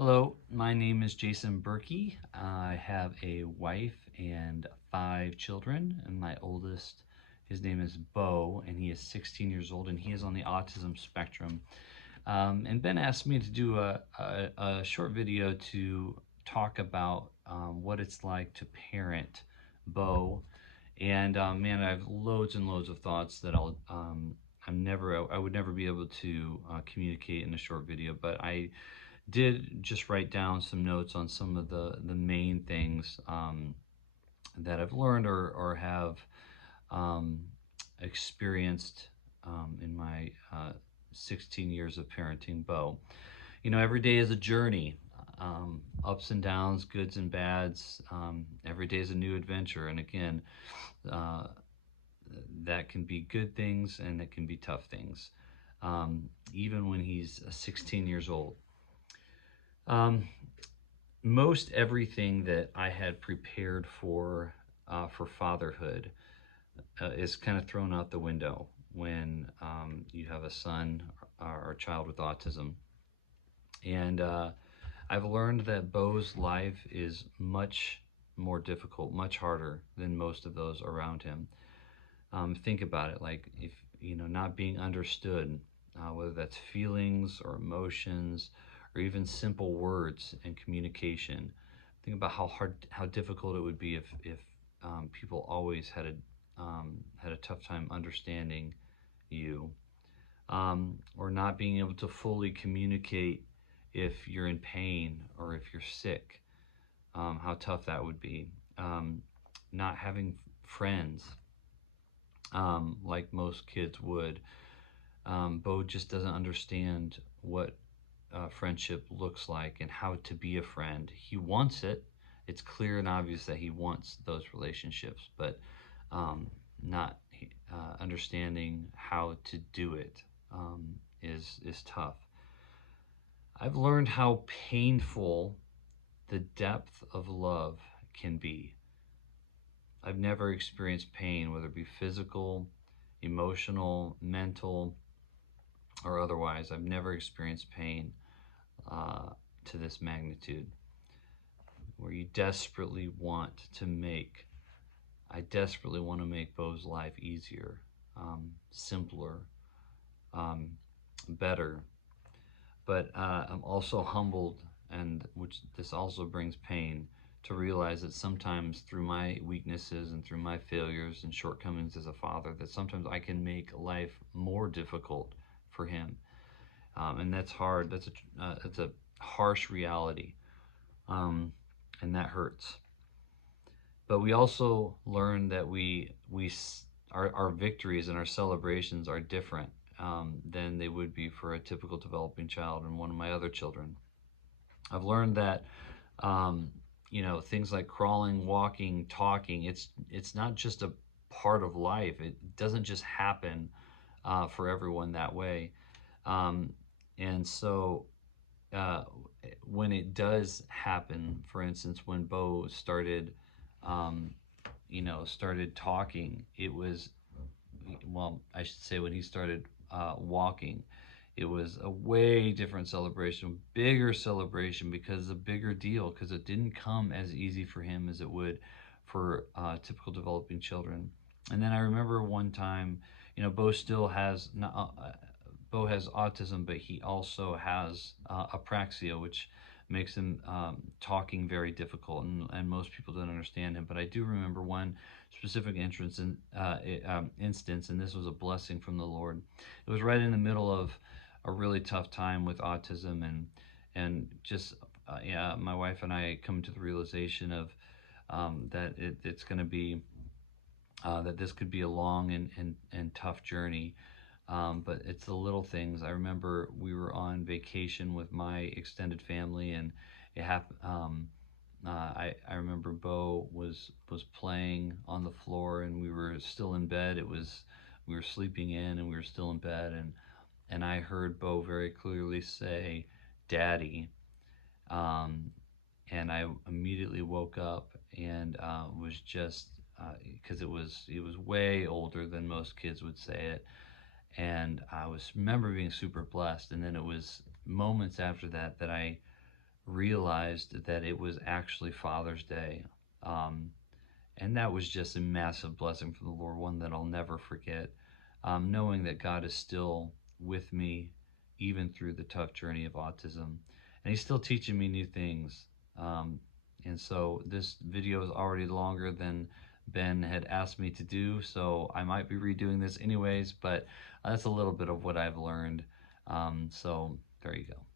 Hello, my name is Jayson Birky. I have a wife and 5 children, and my oldest, his name is Bo, and he is 16 years old, and he is on the autism spectrum. And Ben asked me to do a short video to talk about what it's like to parent Bo. And man, I have loads and loads of thoughts that I would never be able to communicate in a short video, but I did just write down some notes on some of the main things that I've learned or have um, experienced in my 16 years of parenting Bo. You know, every day is a journey, ups and downs, goods and bads. Every day is a new adventure, and again, uh, that can be good things and it can be tough things. Even when he's 16 years old. Um, Most everything that I had prepared for fatherhood is kind of thrown out the window when you have a son or a child with autism. And I've learned that Bo's life is much more difficult, much harder than most of those around him. Think about it, like if not being understood, whether that's feelings or emotions or even simple words and communication. Think about how difficult it would be if people always had a tough time understanding you, or not being able to fully communicate if you're in pain or if you're sick. How tough that would be. Not having friends, like most kids would. Bo just doesn't understand what friendship looks like and how to be a friend. He wants it. It's clear and obvious that he wants those relationships, but not understanding how to do it is tough. I've learned how painful the depth of love can be. I've never experienced pain, whether it be physical, emotional, mental, or otherwise. I've never experienced pain uh, to this magnitude, where you desperately want to make, I desperately want to make Bo's life easier, simpler, um, better. But I'm also humbled, and which this also brings pain, to realize that sometimes through my weaknesses and through my failures and shortcomings as a father, that sometimes I can make life more difficult for him, and that's hard. That's a harsh reality, um, and that hurts. But we also learn that our victories and our celebrations are different than they would be for a typical developing child and one of my other children. I've learned that um, things like crawling, walking, talking. It's not just a part of life. It doesn't just happen for everyone that way. Um, and so uh, when it does happen, for instance, when Bo um, started talking, it was, well, I should say when he started walking, it was a way different celebration, bigger celebration, because a bigger deal, because it didn't come as easy for him as it would for typical developing children. And then I remember one time, Bo still has Bo has autism, but he also has apraxia, which makes him talking very difficult, and most people don't understand him. But I do remember one specific instance, and this was a blessing from the Lord. It was right in the middle of a really tough time with autism, and just yeah, my wife and I come to the realization of that it's going to be that this could be a long and tough journey. But it's the little things. I remember we were on vacation with my extended family, and it happened. I remember Bo was playing on the floor, and we were still in bed. We were sleeping in, and we were still in bed, and I heard Bo very clearly say, "Daddy," um, and I immediately woke up and was just because he was way older than most kids would say it, and I was remember being super blessed. And then it was moments after that that I realized that it was actually Father's Day. Um, and that was just a massive blessing from the Lord, one that I'll never forget. Knowing that God is still with me, even through the tough journey of autism, and He's still teaching me new things. Um, and so this video is already longer than Ben had asked me to do, so I might be redoing this anyways, but that's a little bit of what I've learned. So there you go.